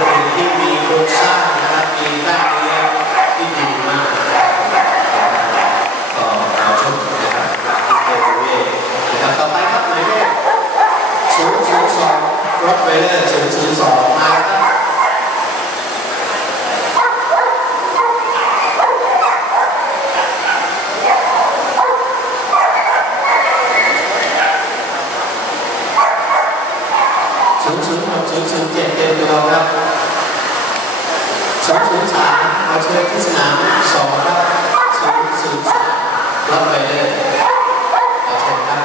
คดีที่มีโครงสร้างนะครับมีกล้ามเนื้อที่ดีมากก็เราชมนะครับที่เทเวนะครับต่อไปครับหมายเลข002รถเวเลอร์002มาครับ006 007เต็มตัวครับ203เอาเชิญที่สนาม2ครับ003รับไปเลยเอาเชิญครับ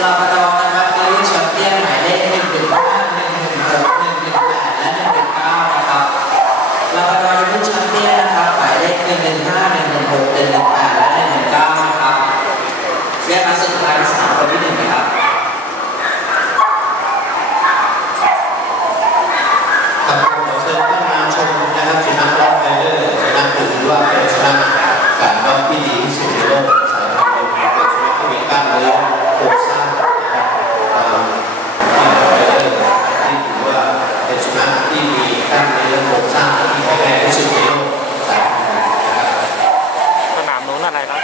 ลาบาดอร์นะครับในรุ่นแชมเปี้ยนหมายเลข115 116 118และ119นะครับลาบาดอร์ในรุ่นแชมเปี้ยนนะครับหมายเลข115 116 118และ119นะครับเรียกนักศึกษาสามคนที่1นะครับชนะรอบไปเลยชนะถือว่าเป็นชนะการรอบที่ดีที่สุดในโลกสายพันธุ์เป็นชนะที่มีกล้ามเนื้อโครงสร้างนะครับที่ถือว่าเป็นชนะที่มีกล้ามเนื้อโครงสร้างที่แข็งแรงที่สุดในโลกสายพันธุ์นะครับสนามนู้นอะไรครับ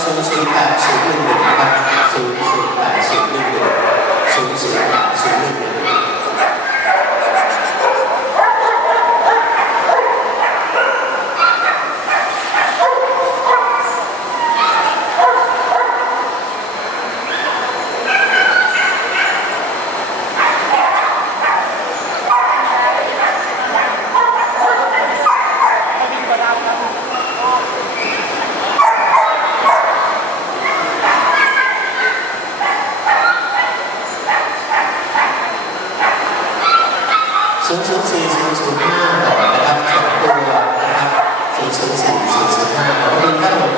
00801ครับ00801004 005ต่อนะครับ2ตัวนะครับ004 005ขอบคุณครับผม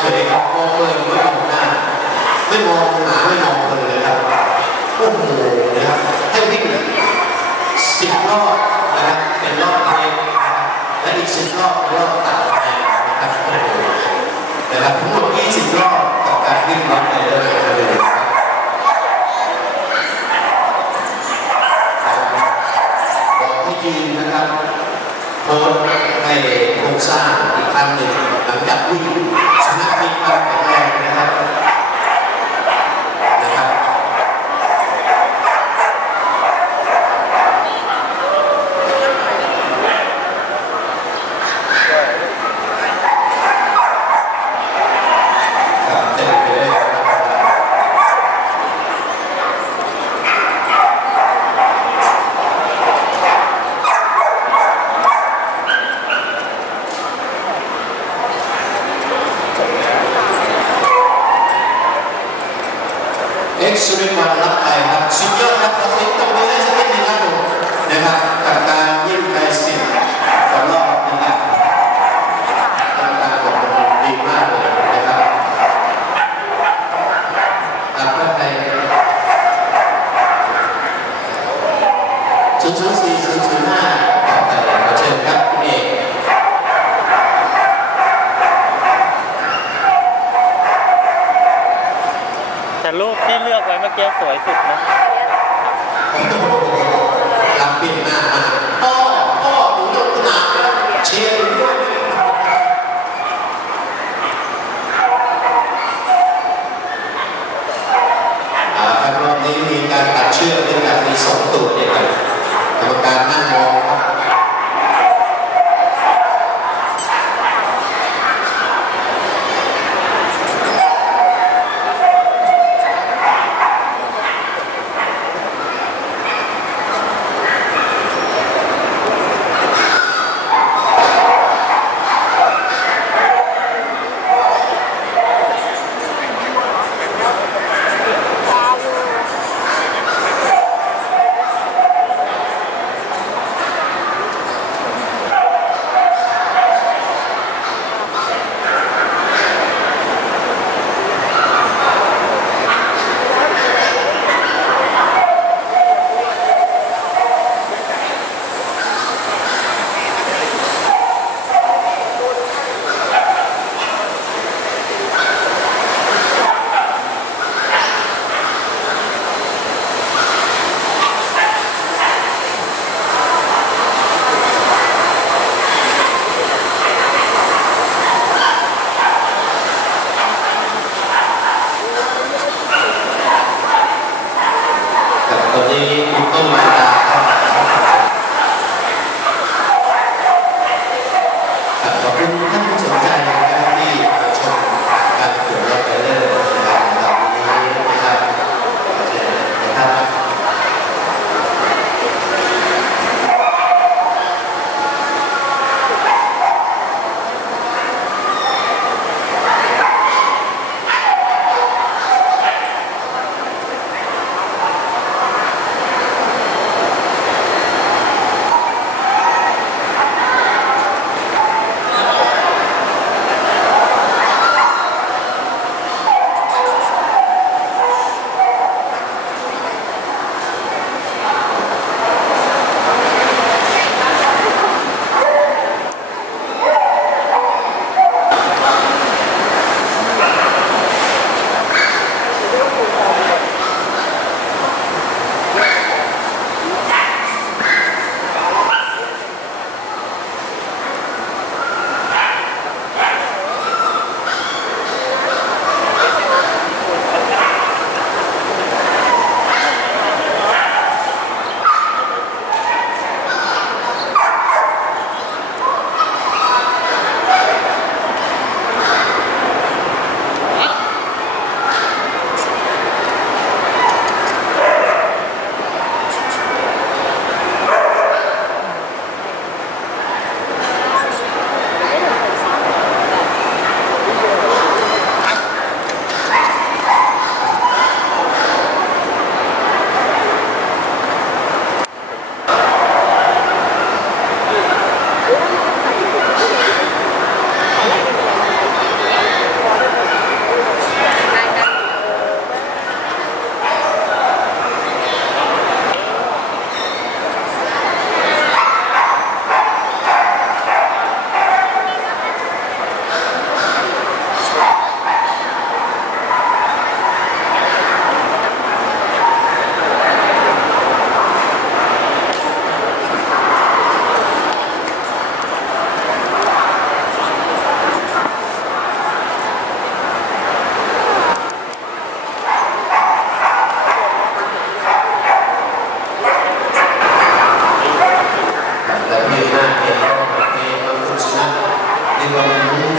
เฉยครับมองเลยไม่มองหน้าไม่มองหาไม่มองคนเลยครับโอ้โหนะครับให้วิ่ง10 รอบนะครับเป็นรอบเองและอีก10 รอบเป็นรอบตัดแรงนะครับโอ้โหนะครับทั้งหมด20 รอบกับการวิ่งรอบเลยบอกให้ยืนนะครับโพสให้โครงสร้างอีกครั้งหนึ่งหลังจากวิ่งชนะมีความแข็งแรงนะครับสุริวันรับไปครับสุดยอดครับขอเสียงตบมือให้สักนิดหนึ่งครับผมนะครับกับการยิ่งไป10 กว่ารอบนะครับการตบมือดีมากเลยนะครับเพื่อไทย004 005ต่อไปขอเชิญครับคุณเอกแต่รูปที่เลือกไว้เมื่อกี้สวยสุดนะรับเปลี่ยนหน้ามาพ่อหนูยกหนาเชียร์ด้วยครับรอบนี้มีการตัดเชือกด้วยกันมี2 ตัวเนี่ยครับกรรมการนั่งมองครับ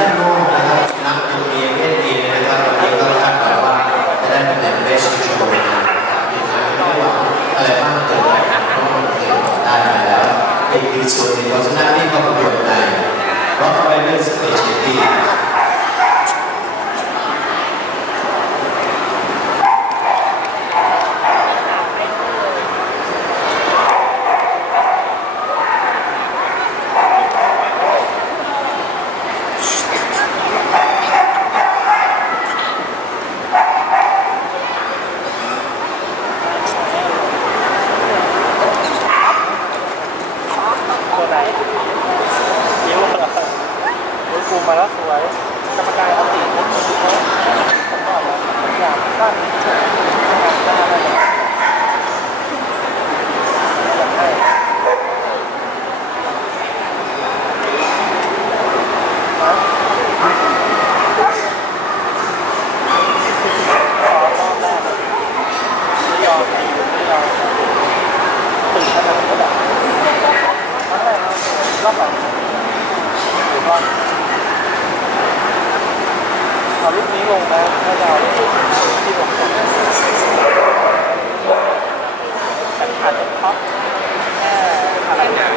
ด้านนอกนะครับนักดนตรีเพศดีนะครับวันนี้ก็คาดหวังว่าจะได้เป็นเบสโชว์นะครับไม่หวังอะไรมากเกินไปเพราะมันเกิดได้มาแล้วนี่คือส่วนหนึ่งของหน้าที่เขาประกวดในร็อกไวเดอร์สเปเชียลตี้มาแล้วสวยกรรมการเขาตีผมเขาบอกว่าอยากตั้งงานหน้าได้อยากให้รอบแรกไม่ยอมตื่นขนาดนี้แบบรอบแรกรอบสองหรือว่าเอาลูกนี้ลงนะถ้าจะเอาที่ลงแต่อาจจะท็อปแค่อะไรอย่าง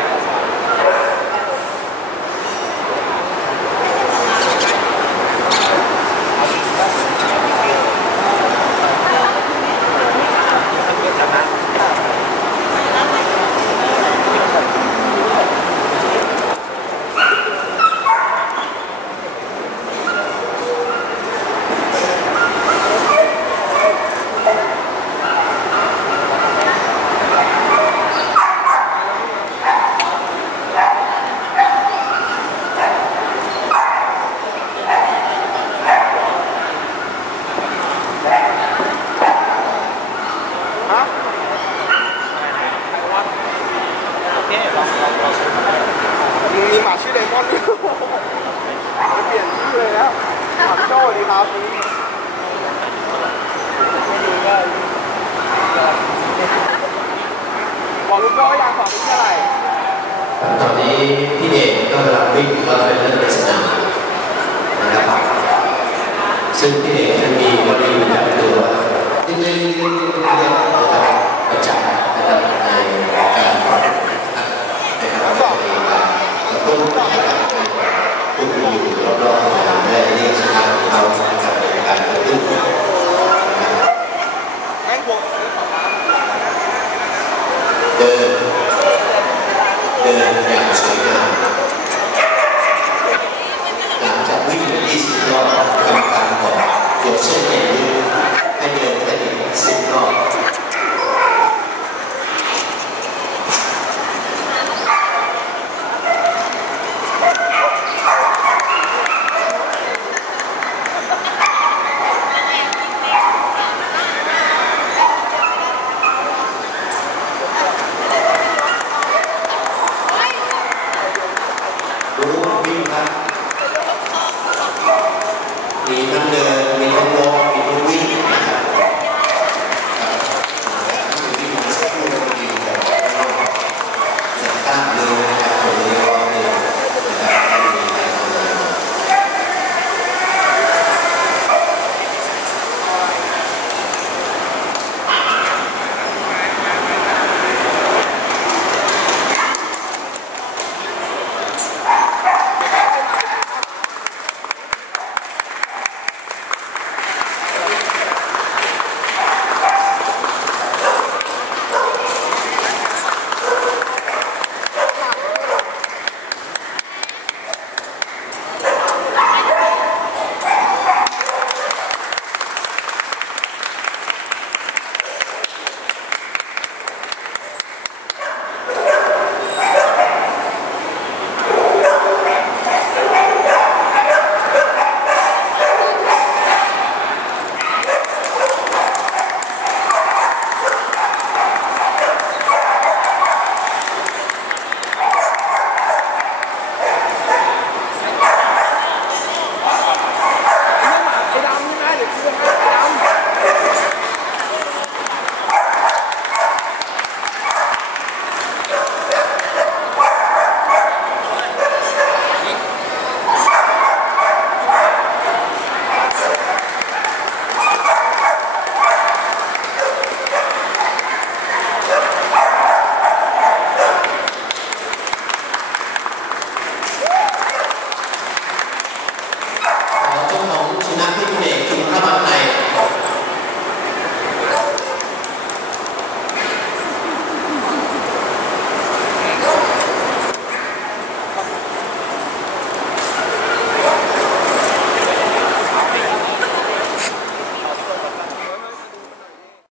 มีหมาชื่อเลมอนด้วยเปลี่ยนชื่อเลยแล้วหมาโจ้ดีครับบอกลูกโจ้อยากสอนที่อะไรตอนนี้พี่เอกก็กำลังวิ่งก็เป็นเรื่องในสนามนะครับซึ่งพี่เอกจะมีบริบทตัวที่ไม่ประจักษ์นะครับในการฝึกในการฝึกในการกระตุ้นนะครับผู้อยู่รอบๆได้เรียกชนะเขานะครับในการกระตุ้นเดินอย่างสวยงามหลังจากวิ่ง20 รอบกรรมการบอกยกเส้นเอ็นให้เดินแค่10 รอบมีทั้งเดินมีทั้งล้ม